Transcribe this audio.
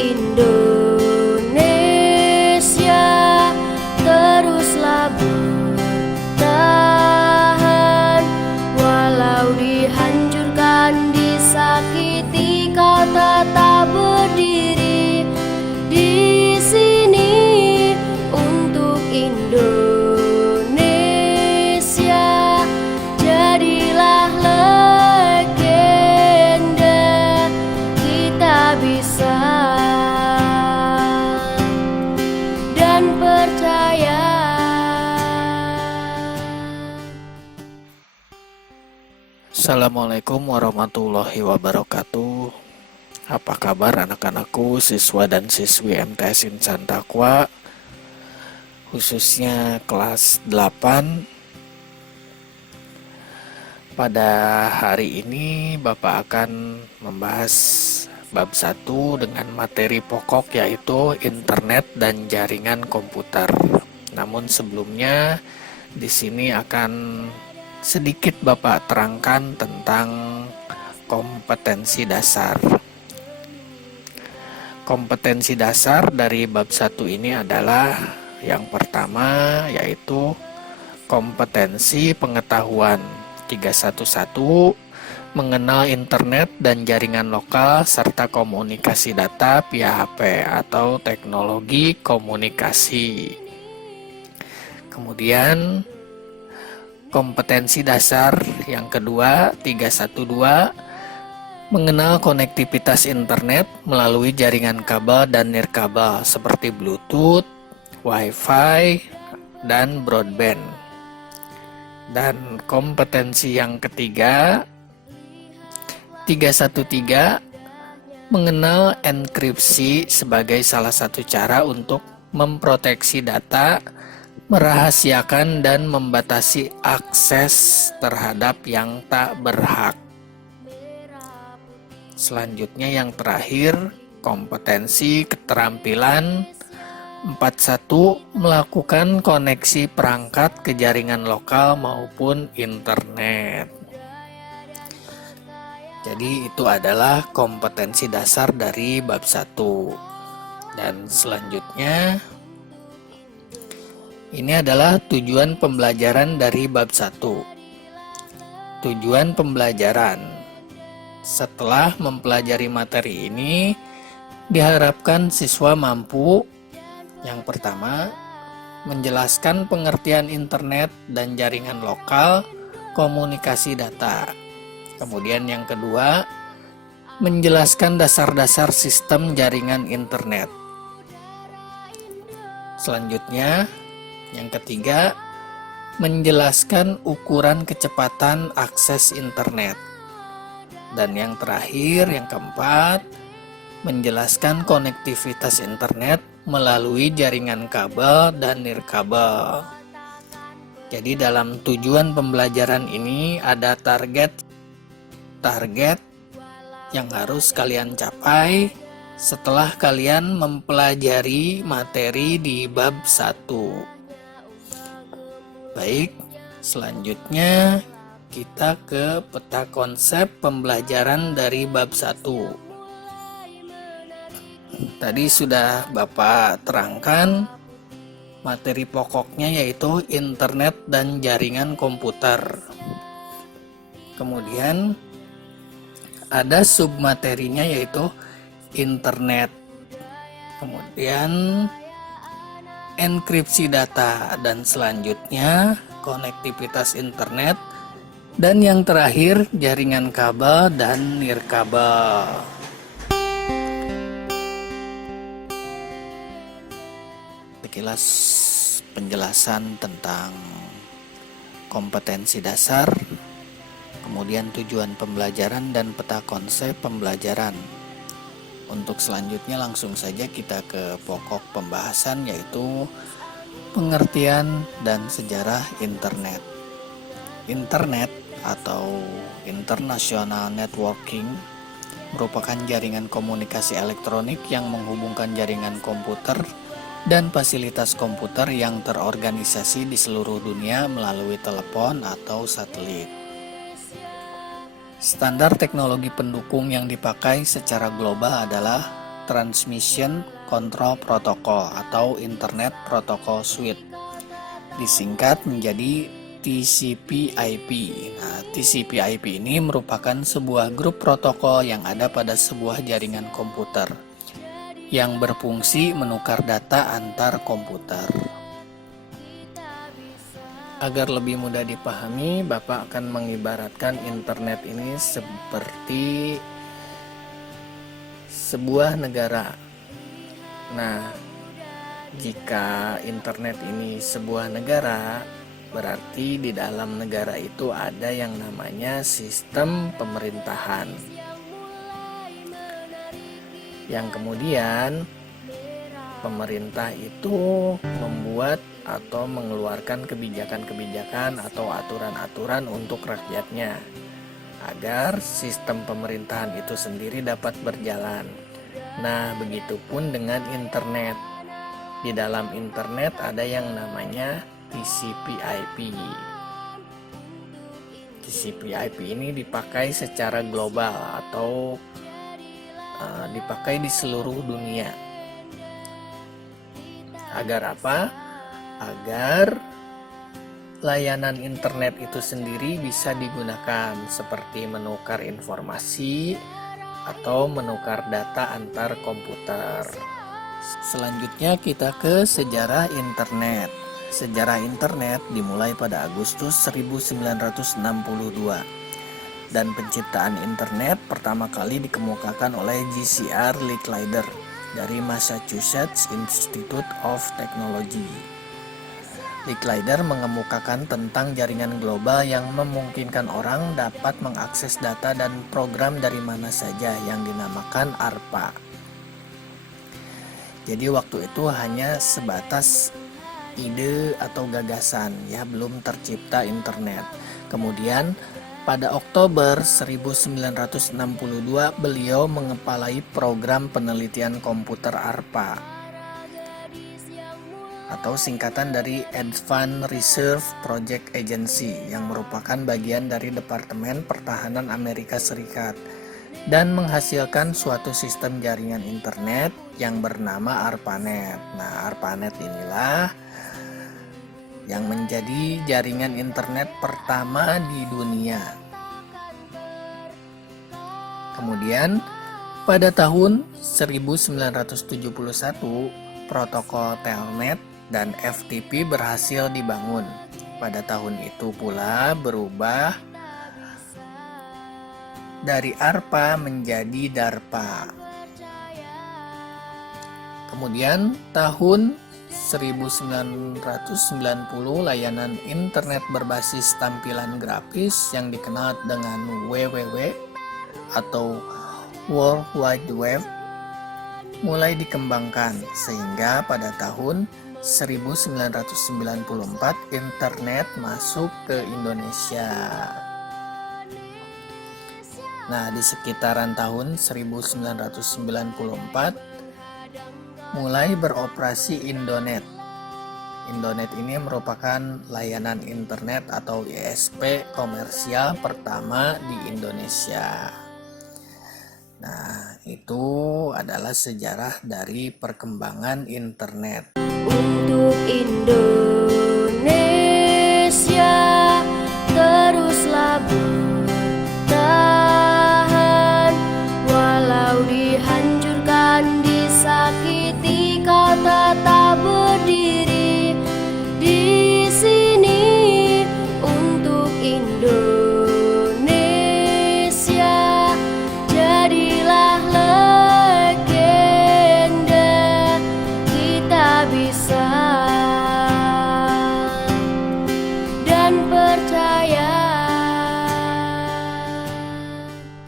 Indonesia, teruslah bertahan. Walau dihancurkan, disakiti, kau tetap berdiri di sini untuk Indonesia. Jadilah legenda, kita bisa dan percaya. Assalamualaikum warahmatullahi wabarakatuh. Apa kabar anak-anakku, siswa dan siswi MTS Insan Taqwa, khususnya kelas 8. Pada hari ini Bapak akan membahas bab 1 dengan materi pokok, yaitu internet dan jaringan komputer. Namun sebelumnya di sini akan sedikit Bapak terangkan tentang kompetensi dasar. Kompetensi dasar dari bab 1 ini adalah yang pertama, yaitu kompetensi pengetahuan 311, mengenal internet dan jaringan lokal serta komunikasi data via HP atau teknologi komunikasi. Kemudian kompetensi dasar yang kedua 312, mengenal konektivitas internet melalui jaringan kabel dan nirkabel seperti Bluetooth, Wi-Fi, dan broadband. Dan kompetensi yang ketiga 313, mengenal enkripsi sebagai salah satu cara untuk memproteksi data, merahasiakan dan membatasi akses terhadap yang tak berhak. Selanjutnya yang terakhir, kompetensi keterampilan 41, melakukan koneksi perangkat ke jaringan lokal maupun internet. Jadi itu adalah kompetensi dasar dari bab 1. Dan selanjutnya ini adalah tujuan pembelajaran dari bab 1. Tujuan pembelajaran. Setelah mempelajari materi ini, diharapkan siswa mampu, yang pertama, menjelaskan pengertian internet dan jaringan lokal, komunikasi data. Kemudian yang kedua, menjelaskan dasar-dasar sistem jaringan internet. Selanjutnya, yang ketiga, menjelaskan ukuran kecepatan akses internet. Dan yang terakhir, yang keempat, menjelaskan konektivitas internet melalui jaringan kabel dan nirkabel. Jadi dalam tujuan pembelajaran ini ada target yang harus kalian capai setelah kalian mempelajari materi di bab 1. Baik, selanjutnya kita ke peta konsep pembelajaran dari bab 1. Tadi sudah Bapak terangkan materi pokoknya, yaitu internet dan jaringan komputer. Kemudian ada submaterinya, yaitu internet. Kemudian enkripsi data, dan selanjutnya konektivitas internet. Dan yang terakhir, jaringan kabel dan nirkabel. Sekilas penjelasan tentang kompetensi dasar, kemudian tujuan pembelajaran dan peta konsep pembelajaran. Untuk selanjutnya langsung saja kita ke pokok pembahasan, yaitu pengertian dan sejarah internet. Internet atau International Networking merupakan jaringan komunikasi elektronik yang menghubungkan jaringan komputer dan fasilitas komputer yang terorganisasi di seluruh dunia melalui telepon atau satelit. Standar teknologi pendukung yang dipakai secara global adalah Transmission Control Protocol atau Internet Protocol Suite, disingkat menjadi TCP/IP. Nah, TCP/IP ini merupakan sebuah grup protokol yang ada pada sebuah jaringan komputer yang berfungsi menukar data antar komputer. Agar lebih mudah dipahami, Bapak akan mengibaratkan internet ini seperti sebuah negara. Nah, jika internet ini sebuah negara, berarti di dalam negara itu ada yang namanya sistem pemerintahan. Yang kemudian pemerintah itu membuat atau mengeluarkan kebijakan-kebijakan atau aturan-aturan untuk rakyatnya agar sistem pemerintahan itu sendiri dapat berjalan. Nah, begitupun dengan internet. Di dalam internet ada yang namanya TCP/IP. TCP/IP ini dipakai secara global atau dipakai di seluruh dunia. Agar apa? Agar layanan internet itu sendiri bisa digunakan seperti menukar informasi atau menukar data antar komputer. Selanjutnya kita ke sejarah internet. Sejarah internet dimulai pada Agustus 1962 dan penciptaan internet pertama kali dikemukakan oleh J.C.R. Licklider dari Massachusetts Institute of Technology. Licklider mengemukakan tentang jaringan global yang memungkinkan orang dapat mengakses data dan program dari mana saja yang dinamakan ARPA. Jadi waktu itu hanya sebatas ide atau gagasan, ya belum tercipta internet. Kemudian pada Oktober 1962 beliau mengepalai program penelitian komputer ARPA atau singkatan dari Advanced Research Project Agency yang merupakan bagian dari Departemen Pertahanan Amerika Serikat dan menghasilkan suatu sistem jaringan internet yang bernama ARPANET. Nah, ARPANET inilah yang menjadi jaringan internet pertama di dunia. Kemudian pada tahun 1971 protokol Telnet dan FTP berhasil dibangun. Pada tahun itu pula berubah dari ARPA menjadi DARPA. Kemudian tahun 1990 layanan internet berbasis tampilan grafis yang dikenal dengan WWW atau World Wide Web mulai dikembangkan sehingga pada tahun 1994 internet masuk ke Indonesia. Nah, di sekitaran tahun 1994 mulai beroperasi Indonet. Indonet ini merupakan layanan internet atau ISP komersial pertama di Indonesia. Nah, itu adalah sejarah dari perkembangan internet. Untuk Indonesia.